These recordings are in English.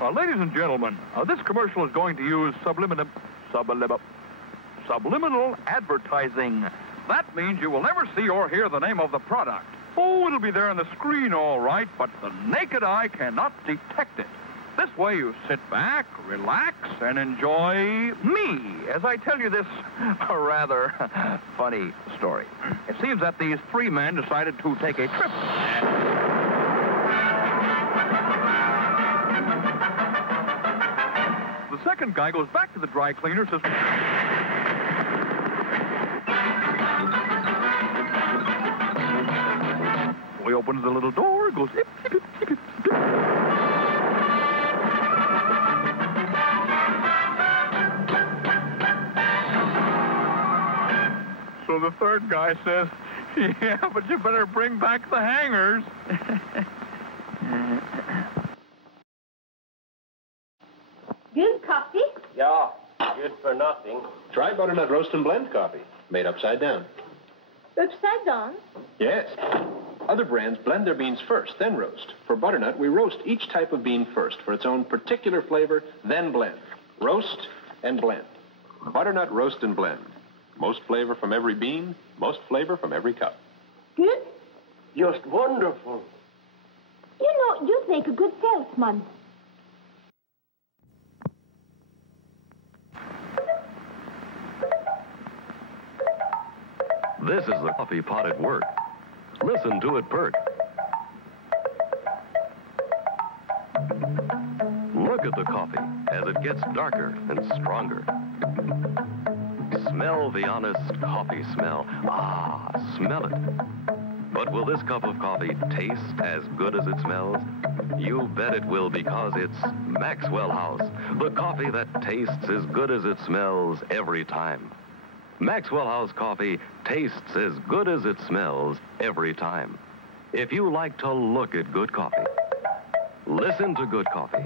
Ladies and gentlemen, this commercial is going to use subliminal advertising. That means you will never see or hear the name of the product. Oh, it'll be there on the screen, all right, but the naked eye cannot detect it. This way you sit back, relax, and enjoy me as I tell you this rather funny story. It seems that these three men decided to take a trip. The second guy goes back to the dry cleaner, says... He opens the little door, goes... Hip, hip, hip, hip, hip, hip. So the third guy says, yeah, but you better bring back the hangers. Good coffee? Yeah, good for nothing. Try butternut roast and blend coffee, made upside down. Upside down? Yes. Other brands blend their beans first, then roast. For butternut, we roast each type of bean first for its own particular flavor, then blend. Roast and blend. Butternut roast and blend. Most flavor from every bean, most flavor from every cup. Good? Just wonderful. You know, you'd make a good salesman. This is the coffee pot at work. Listen to it perk. Look at the coffee as it gets darker and stronger. Smell the honest coffee smell. Ah, smell it. But will this cup of coffee taste as good as it smells? You bet it will, because it's Maxwell House, the coffee that tastes as good as it smells every time. Maxwell House coffee tastes as good as it smells every time. If you like to look at good coffee, listen to good coffee,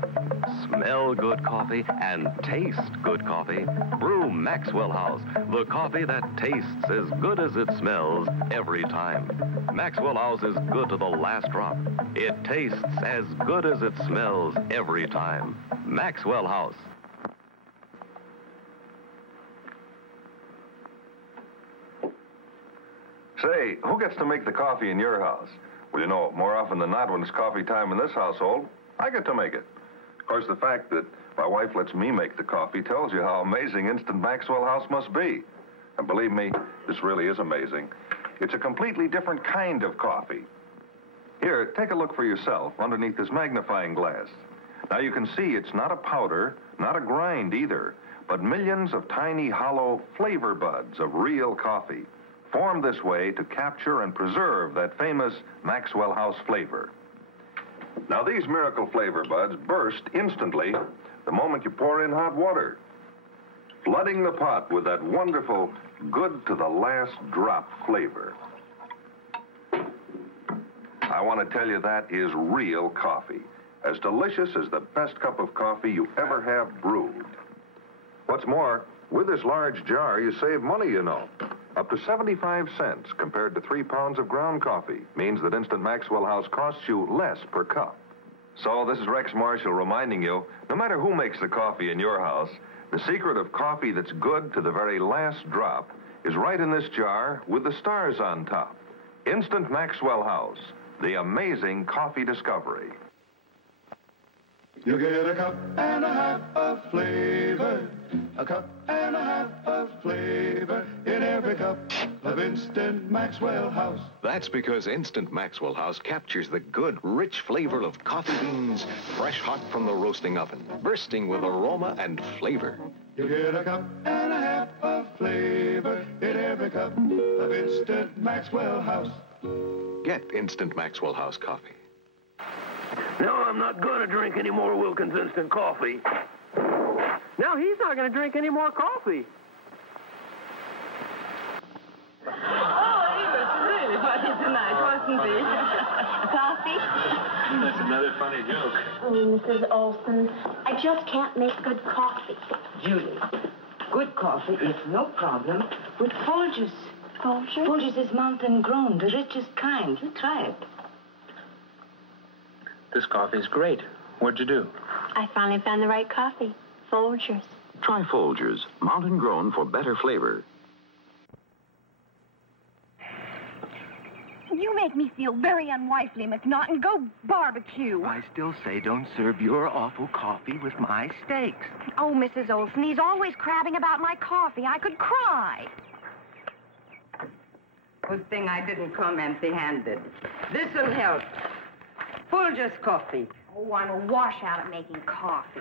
smell good coffee, and taste good coffee, brew Maxwell House, the coffee that tastes as good as it smells every time. Maxwell House is good to the last drop. It tastes as good as it smells every time. Maxwell House. Say, who gets to make the coffee in your house? Well, you know, more often than not, when it's coffee time in this household, I get to make it. Of course, the fact that my wife lets me make the coffee tells you how amazing Instant Maxwell House must be. And believe me, this really is amazing. It's a completely different kind of coffee. Here, take a look for yourself underneath this magnifying glass. Now, you can see it's not a powder, not a grind either, but millions of tiny, hollow flavor buds of real coffee, formed this way to capture and preserve that famous Maxwell House flavor. Now, these miracle flavor buds burst instantly the moment you pour in hot water, flooding the pot with that wonderful, good-to-the-last-drop flavor. I want to tell you that is real coffee, as delicious as the best cup of coffee you ever have brewed. What's more, with this large jar, you save money, you know. Up to 75 cents compared to 3 pounds of ground coffee means that Instant Maxwell House costs you less per cup. So this is Rex Marshall reminding you, no matter who makes the coffee in your house, the secret of coffee that's good to the very last drop is right in this jar with the stars on top. Instant Maxwell House, the amazing coffee discovery. You get a cup and a half of flavor, a cup and a half of flavor in every cup of Instant Maxwell House. That's because Instant Maxwell House captures the good, rich flavor of coffee beans, fresh hot from the roasting oven, bursting with aroma and flavor. You get a cup and a half of flavor in every cup of Instant Maxwell House. Get Instant Maxwell House coffee. No, I'm not going to drink any more Wilkins Instant Coffee. No, he's not going to drink any more coffee. Oh, he was really funny tonight, wasn't he? Coffee? That's another funny joke. Oh, Mrs. Olson, I just can't make good coffee. Julie, good coffee is no problem with Folgers. Folgers? Folgers is mountain grown, the richest kind. You try it. This coffee's great. What'd you do? I finally found the right coffee. Folgers. Try Folgers, mountain grown for better flavor. You make me feel very unwifely, McNaughton. Go barbecue. I still say don't serve your awful coffee with my steaks. Oh, Mrs. Olson, he's always crabbing about my coffee. I could cry. Good thing I didn't come empty-handed. This'll help. Folgers coffee. Oh, I'm a washout at making coffee.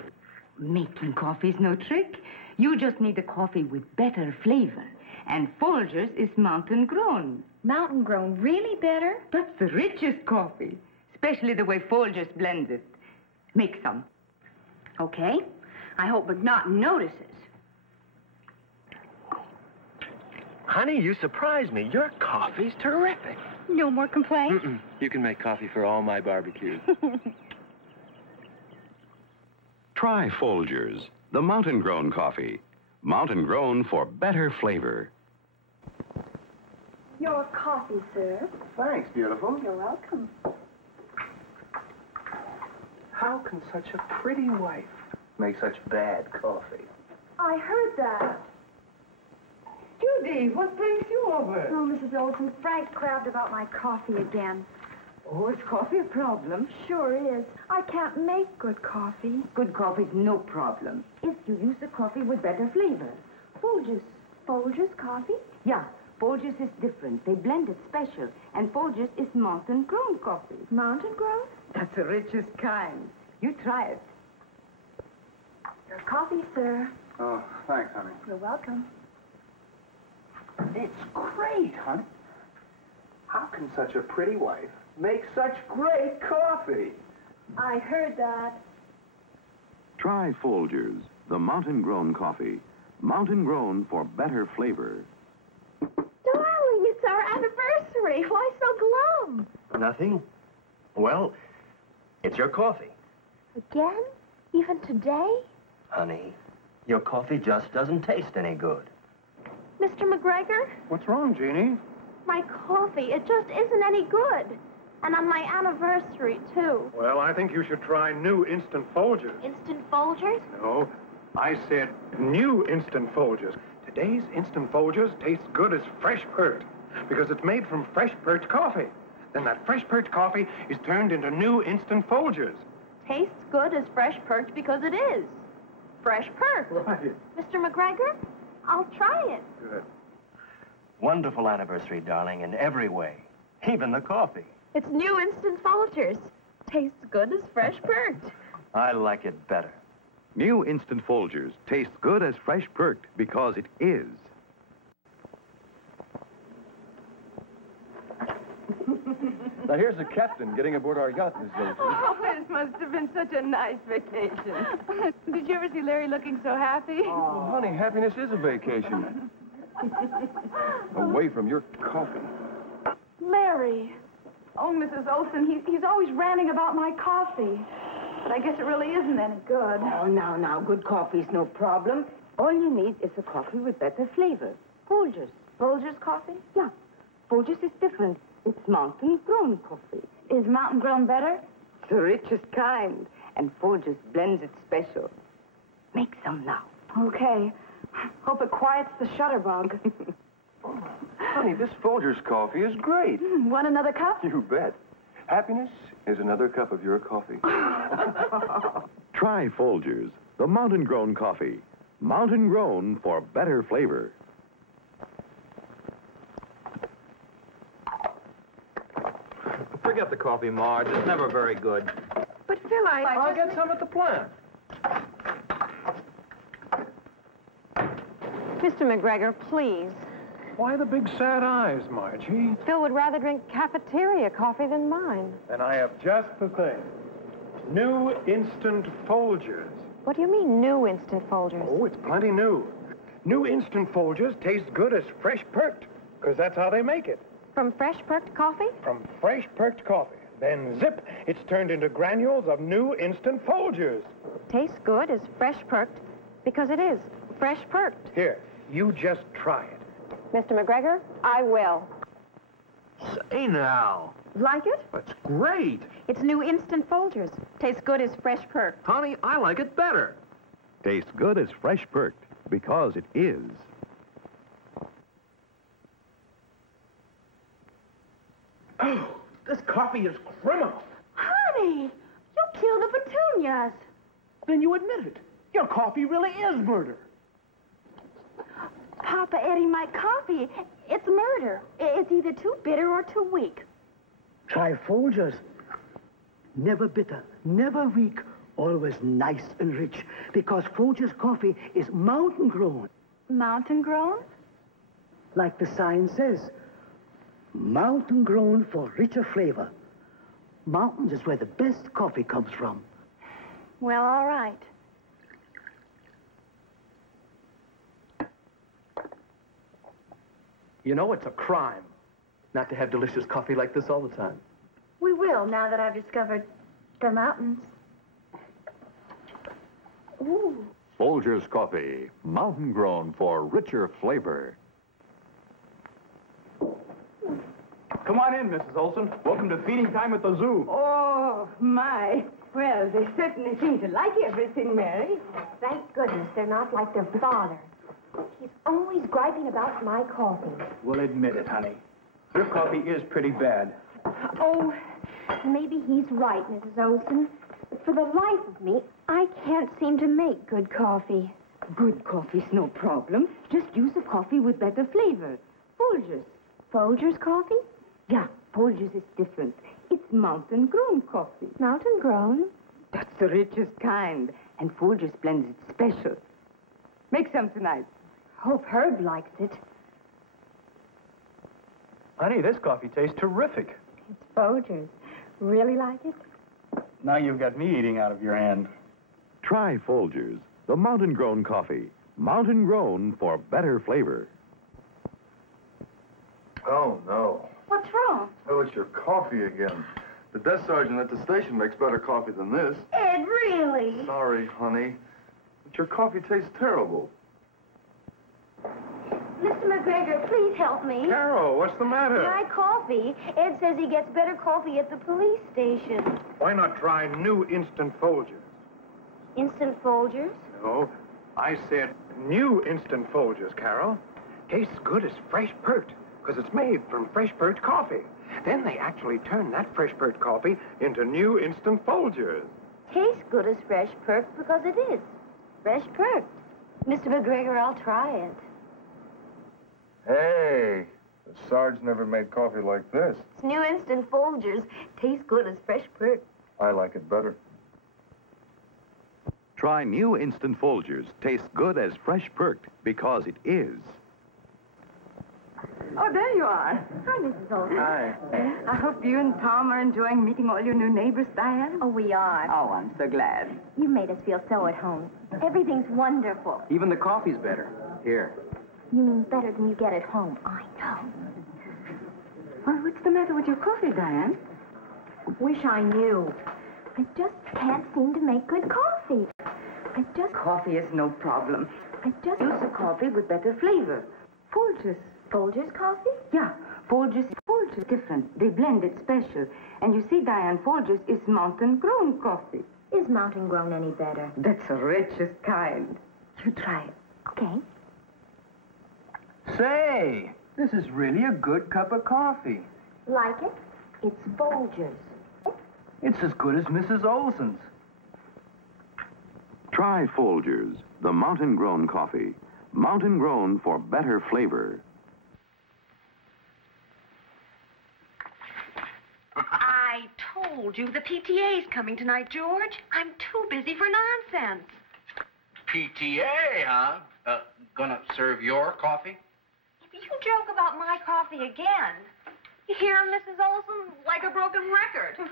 Making coffee's no trick. You just need a coffee with better flavor. And Folgers is mountain grown. Mountain grown really better? That's the richest coffee. Especially the way Folgers blends it. Make some. Okay. I hope McNaughton notices. Honey, you surprise me. Your coffee's terrific. No more complaints? You can make coffee for all my barbecues. Try Folgers, the mountain-grown coffee. Mountain-grown for better flavor. Your coffee, sir. Thanks, beautiful. You're welcome. How can such a pretty wife make such bad coffee? I heard that. Judy, what brings you over? Oh, Mrs. Olson, Frank crabbed about my coffee again. Oh, is coffee a problem? Sure is. I can't make good coffee. Good coffee's no problem if you use the coffee with better flavor. Folgers. Folgers coffee? Yeah, Folgers is different. They blend it special. And Folgers is mountain-grown coffee. Mountain-grown? That's the richest kind. You try it. Your coffee, sir. Oh, thanks, honey. You're welcome. It's great, honey. How can such a pretty wife make such great coffee? I heard that. Try Folgers, the mountain-grown coffee. Mountain-grown for better flavor. Darling, it's our anniversary. Why so glum? Nothing. Well, it's your coffee. Again? Even today? Honey, your coffee just doesn't taste any good. Mr. McGregor? What's wrong, Jeannie? My coffee, it just isn't any good. And on my anniversary, too. Well, I think you should try new Instant Folgers. Instant Folgers? No, I said new Instant Folgers. Today's Instant Folgers tastes good as fresh perked because it's made from fresh perked coffee. Then that fresh perked coffee is turned into new Instant Folgers. Tastes good as fresh perked because it is. Fresh perked. Right. Mr. McGregor, I'll try it. Good. Wonderful anniversary, darling, in every way. Even the coffee. It's new Instant Folgers. Tastes good as fresh perked. I like it better. New Instant Folgers tastes good as fresh perked because it is. Now, here's the captain getting aboard our yacht, Miss Olson. Oh, it must have been such a nice vacation. Did you ever see Larry looking so happy? Oh, honey, happiness is a vacation. Away from your coffee. Larry. Oh, Mrs. Olson, he's always ranting about my coffee. But I guess it really isn't any good. Oh, now, good coffee's no problem. All you need is a coffee with better flavor. Folgers. Folgers coffee? Yeah. Folgers is different. It's mountain-grown coffee. Is mountain grown better? It's the richest kind. And Folgers blends it special. Make some now. Okay. Hope it quiets the shutterbug. Honey, this Folgers coffee is great. Want another cup? You bet. Happiness is another cup of your coffee. Try Folgers, the mountain-grown coffee. Mountain-grown for better flavor. Forget the coffee, Marge. It's never very good. But, Phil, I'll get some at the plant. Mr. McGregor, please. Why the big sad eyes, Margie? Phil would rather drink cafeteria coffee than mine. Then I have just the thing. New Instant Folgers. What do you mean, new instant Folgers? Oh, it's plenty new. New Instant Folgers taste good as fresh perked, because that's how they make it. From fresh perked coffee? From fresh perked coffee. Then, zip, it's turned into granules of new Instant Folgers. Tastes good as fresh perked because it is fresh perked. Here, you just try it. Mr. McGregor, I will. Say now, Like it? That's great. It's new instant Folgers. Tastes good as fresh perked. Honey, I like it better. Tastes good as fresh perked because it is. Oh, this coffee is criminal. Honey, you killed the petunias. Then you admit it. Your coffee really is murder. Papa Eddie, my coffee, it's murder. It's either too bitter or too weak. Try Folgers. Never bitter, never weak, always nice and rich. Because Folgers coffee is mountain grown. Mountain grown? Like the sign says. Mountain grown for richer flavor. Mountains is where the best coffee comes from. Well, all right. You know, it's a crime not to have delicious coffee like this all the time. We will, now that I've discovered the mountains. Ooh. Folgers Coffee, mountain grown for richer flavor. Come on in, Mrs. Olson. Welcome to feeding time at the zoo. Oh, my. Well, they certainly seem to like everything, Mary. Thank goodness they're not like their father. He's always griping about my coffee. We'll admit it, honey. Your coffee is pretty bad. Oh, maybe he's right, Mrs. Olson. But for the life of me, I can't seem to make good coffee. Good coffee's no problem. Just use a coffee with better flavor. Folgers. Folgers coffee? Yeah, Folgers is different. It's mountain-grown coffee. Mountain-grown? That's the richest kind. And Folgers blends it special. Make some tonight. Hope Herb likes it. Honey, this coffee tastes terrific. It's Folgers. Really like it? Now you've got me eating out of your hand. Try Folgers, the mountain-grown coffee. Mountain-grown for better flavor. Oh, no. What's wrong? Oh, it's your coffee again. The desk sergeant at the station makes better coffee than this. Ed, really? Sorry, honey. But your coffee tastes terrible. Mr. McGregor, please help me. Carol, what's the matter? My coffee. Ed says he gets better coffee at the police station. Why not try new instant Folgers? Instant Folgers? No, I said new instant Folgers, Carol. Tastes good as fresh perked, because it's made from fresh perked coffee. Then they actually turn that fresh perked coffee into new instant Folgers. Tastes good as fresh perked because it is. Fresh perked. Mr. McGregor, I'll try it. Hey, the Sarge never made coffee like this. It's new instant Folgers. Tastes good as fresh perked. I like it better. Try new instant Folgers. Tastes good as fresh perked because it is. Oh, there you are. Hi, Mrs. Olson. Hi. I hope you and Tom are enjoying meeting all your new neighbors, Diane. Oh, we are. Oh, I'm so glad. You made us feel so at home. Everything's wonderful. Even the coffee's better. Here. You mean better than you get at home. I know. Well, what's the matter with your coffee, Diane? Wish I knew. I just can't seem to make good coffee. Coffee is no problem. I just use a coffee with better flavor. Folgers. Folgers coffee? Yeah, Folgers is different. They blend it special. And you see, Diane, Folgers is mountain-grown coffee. Is mountain-grown any better? That's the richest kind. You try it. Okay. Say, this is really a good cup of coffee. Like it? It's Folgers. It's as good as Mrs. Olson's. Try Folgers, the mountain-grown coffee. Mountain-grown for better flavor. I told you the PTA's coming tonight, George. I'm too busy for nonsense. PTA, huh? Gonna serve your coffee? You joke about my coffee again. You hear, Mrs. Olson, like a broken record.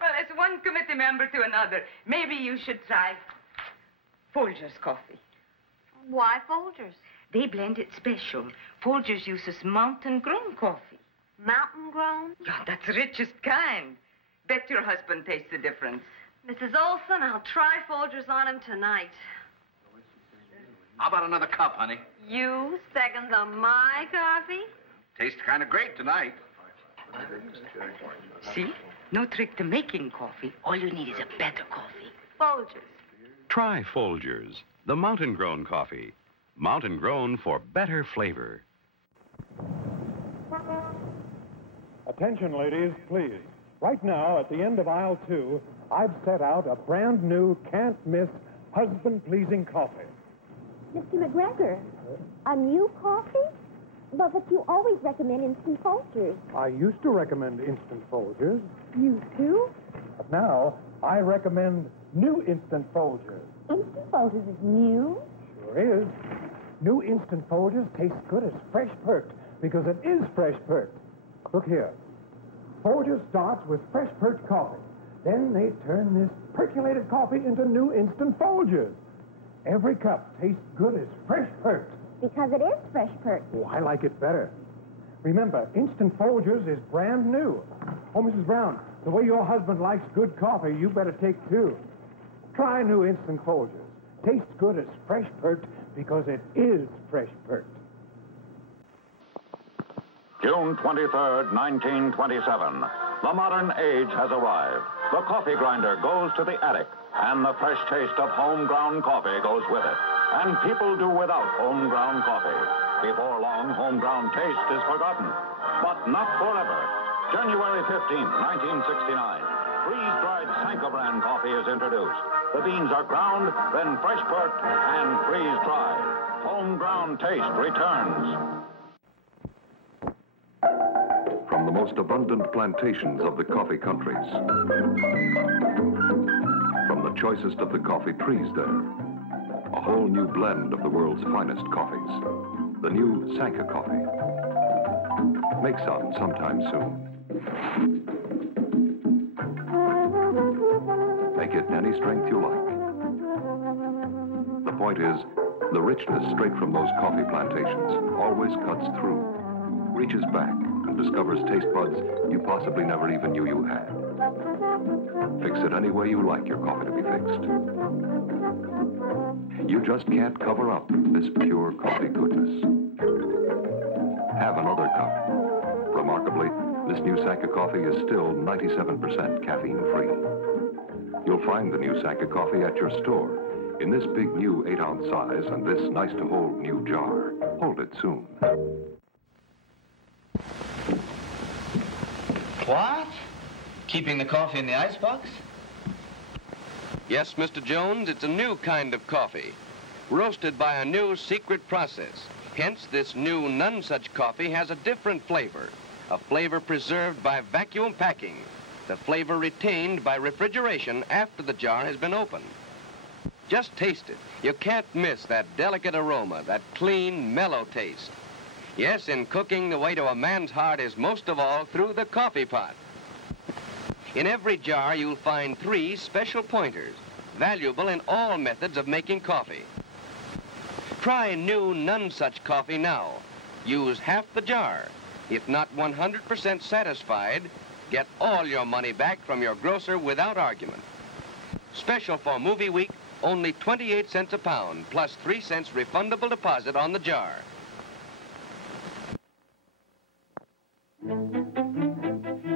Well, it's one committee member to another. Maybe you should try Folgers coffee. Why Folgers? They blend it special. Folgers uses mountain-grown coffee. Mountain-grown? Yeah, that's the richest kind. Bet your husband tastes the difference. Mrs. Olson, I'll try Folgers on him tonight. How about another cup, honey? You seconds on my coffee? Tastes kind of great tonight. See? No trick to making coffee. All you need is a better coffee. Folgers. Try Folgers, the mountain-grown coffee. Mountain-grown for better flavor. Attention, ladies, please. Right now, at the end of aisle 2, I've set out a brand new, can't-miss, husband-pleasing coffee. Mr. McGregor, a new coffee? But you always recommend instant Folgers. I used to recommend instant Folgers, You too? but now I recommend new instant Folgers. Instant Folgers is new? Sure is. New instant Folgers taste good as fresh perked because it is fresh perked. Look here. Folgers starts with fresh perked coffee. Then they turn this percolated coffee into new instant Folgers. Every cup tastes good as fresh perked. Because it is fresh perked. Oh, I like it better. Remember, instant Folgers is brand new. Oh, Mrs. Brown, the way your husband likes good coffee, you better take two. Try new instant Folgers. Tastes good as fresh perked because it is fresh perked. June 23rd, 1927. The modern age has arrived. The coffee grinder goes to the attic, and the fresh taste of home-ground coffee goes with it. And people do without home-ground coffee. Before long, home-ground taste is forgotten. But not forever. January 15th, 1969, freeze-dried Sanka brand coffee is introduced. The beans are ground, then fresh perked and freeze-dried. Home-ground taste returns. From the most abundant plantations of the coffee countries. From the choicest of the coffee trees there. A whole new blend of the world's finest coffees. The new Sanka coffee. Make some sometime soon. Make it any strength you like. The point is, the richness straight from those coffee plantations always cuts through, reaches back, and discovers taste buds you possibly never even knew you had. Fix it any way you like your coffee to be fixed. You just can't cover up this pure coffee goodness. Have another cup. Remarkably, this new Sanka coffee is still 97% caffeine-free. You'll find the new Sanka coffee at your store in this big new 8-ounce size and this nice-to-hold new jar. Hold it soon. What? Keeping the coffee in the icebox? Yes, Mr. Jones, it's a new kind of coffee, roasted by a new secret process. Hence, this new Nonesuch coffee has a different flavor, a flavor preserved by vacuum packing, the flavor retained by refrigeration after the jar has been opened. Just taste it. You can't miss that delicate aroma, that clean, mellow taste. Yes, in cooking, the way to a man's heart is most of all through the coffee pot. In every jar, you'll find 3 special pointers, valuable in all methods of making coffee. Try new Nonesuch coffee now. Use half the jar. If not 100% satisfied, get all your money back from your grocer without argument. Special for Movie Week, only 28 cents a pound, plus 3 cents refundable deposit on the jar.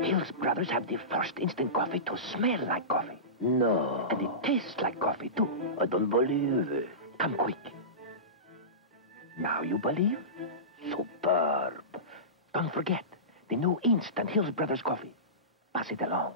Hills Brothers have the first instant coffee to smell like coffee. No. And it tastes like coffee, too. I don't believe it. Come quick. Now you believe? Superb. Don't forget, the new instant Hills Brothers coffee. Pass it along.